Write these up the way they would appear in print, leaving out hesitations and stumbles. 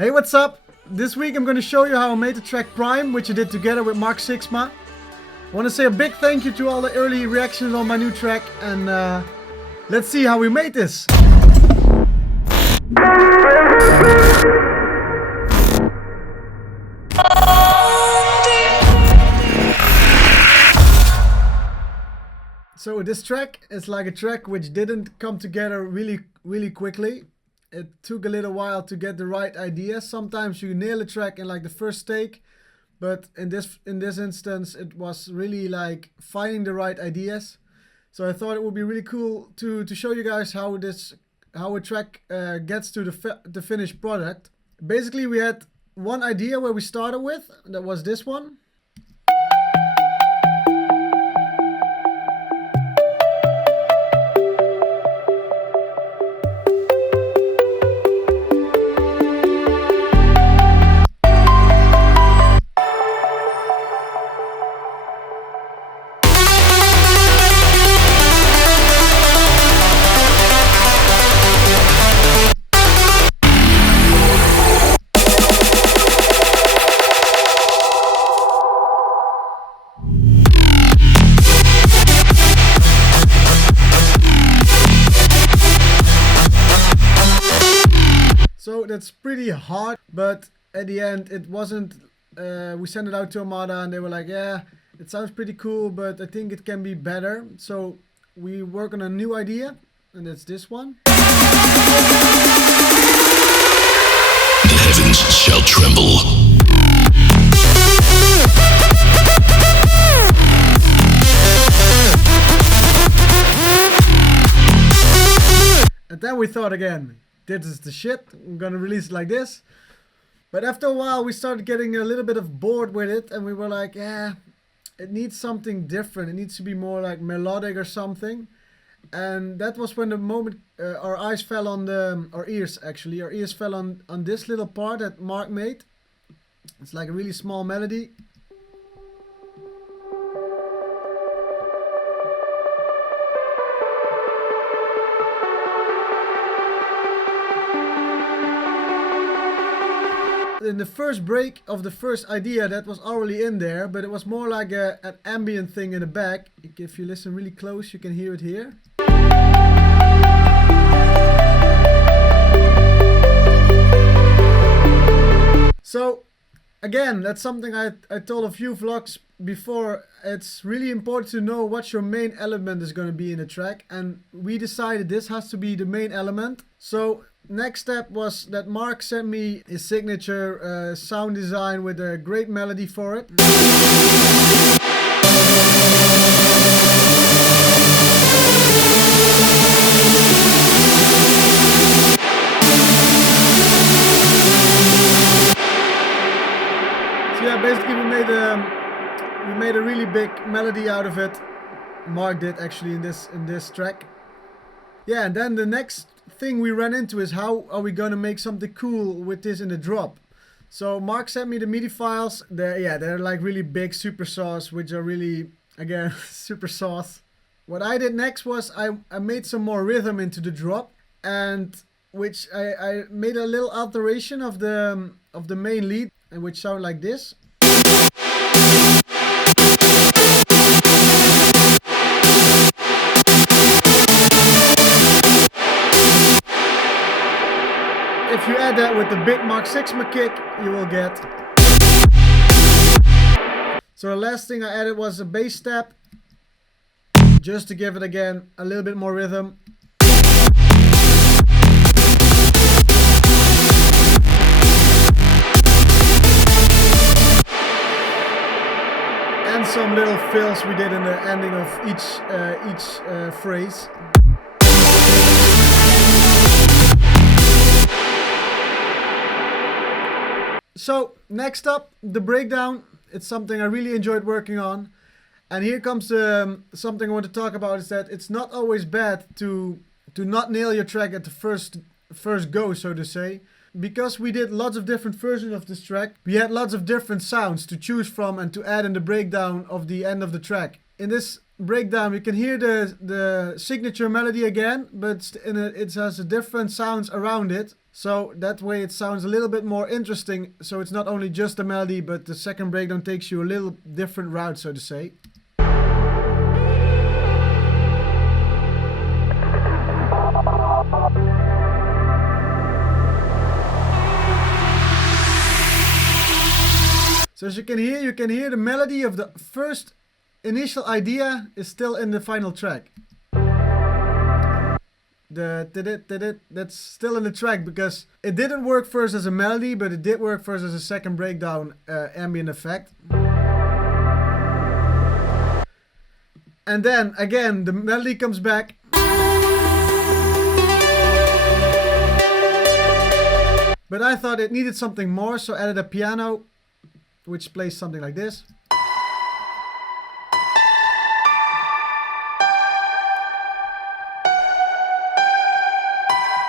Hey, what's up? This week I'm going to show you how I made the track Prime, which I did together with Mark Sixma. I want to say a big thank you to all the early reactions on my new track, and let's see how we made this. So this track is like a track which didn't come together really quickly. It took a little while to get the right idea. Sometimes you nail a track in like the first take, but in this instance it was really like finding the right ideas. So I thought it would be really cool to show you guys how a track gets to the finished product. Basically, we had one idea where we started with, that was this one. So that's pretty hard, but at the end it wasn't, we sent it out to Armada and they were like, yeah, it sounds pretty cool, but I think it can be better. So we work on a new idea, and that's this one. The heavens shall tremble. And then we thought again, this is the shit, I'm gonna release it like this. But after a while we started getting a little bit of bored with it, and we were like, yeah, it needs something different. It needs to be more like melodic or something. And that was when the moment our ears fell on this little part that Mark made. It's like a really small melody. In the first break of the first idea, that was already in there, but it was more like an ambient thing in the back. If you listen really close, you can hear it here. So again, that's something I told a few vlogs before. It's really important to know what your main element is going to be in a track, and we decided this has to be the main element. So next step was that Mark sent me his signature sound design with a great melody for it. So yeah, basically we made a really big melody out of it. Mark did actually in this track. Yeah, and then the next thing we ran into is how are we gonna make something cool with this in the drop. So Mark sent me the MIDI files. They're like really big super saws, which are really, again, super sauce. What I did next was I made some more rhythm into the drop, and which I made a little alteration of the main lead, and which sound like this. If you add that with the big Mark Sixma kick, you will get. So the last thing I added was a bass step, just to give it again a little bit more rhythm. And some little fills we did in the ending of each phrase. So next up, the breakdown. It's something I really enjoyed working on. And here comes something I want to talk about, is that it's not always bad to not nail your track at the first go, so to say. Because we did lots of different versions of this track, we had lots of different sounds to choose from and to add in the breakdown of the end of the track. In this breakdown we can hear the signature melody again, but it has a different sounds around it. So that way it sounds a little bit more interesting. So it's not only just the melody, but the second breakdown takes you a little different route, so to say. So as you can hear the melody of the first initial idea is still in the final track. That's still in the track because it didn't work first as a melody, but it did work first as a second breakdown ambient effect. And then again the melody comes back. But I thought it needed something more, so I added a piano, which plays something like this.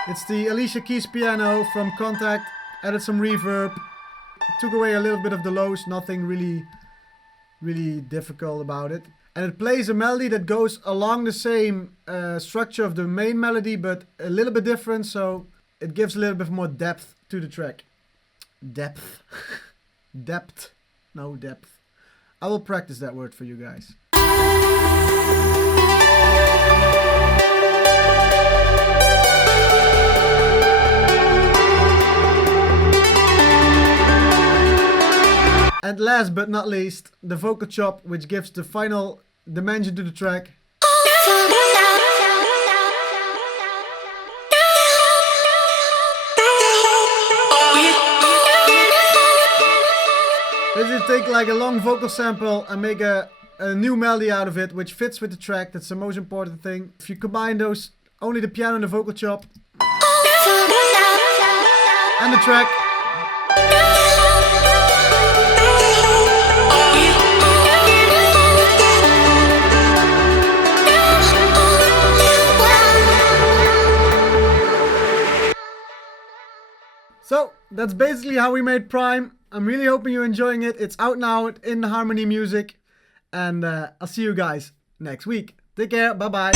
It's the Alicia Keys piano from Contact. Added some reverb, took away a little bit of the lows, nothing really difficult about it. And it plays a melody that goes along the same structure of the main melody, but a little bit different, so it gives a little bit more depth to the track. Depth. Depth. No, depth. I will practice that word for you guys. And last but not least, the vocal chop, which gives the final dimension to the track. Basically take like a long vocal sample and make a new melody out of it, which fits with the track. That's the most important thing. If you combine those, only the piano and the vocal chop, and the track, so that's basically how we made Prime. I'm really hoping you're enjoying it. It's out now in Harmony Music. And I'll see you guys next week. Take care. Bye-bye.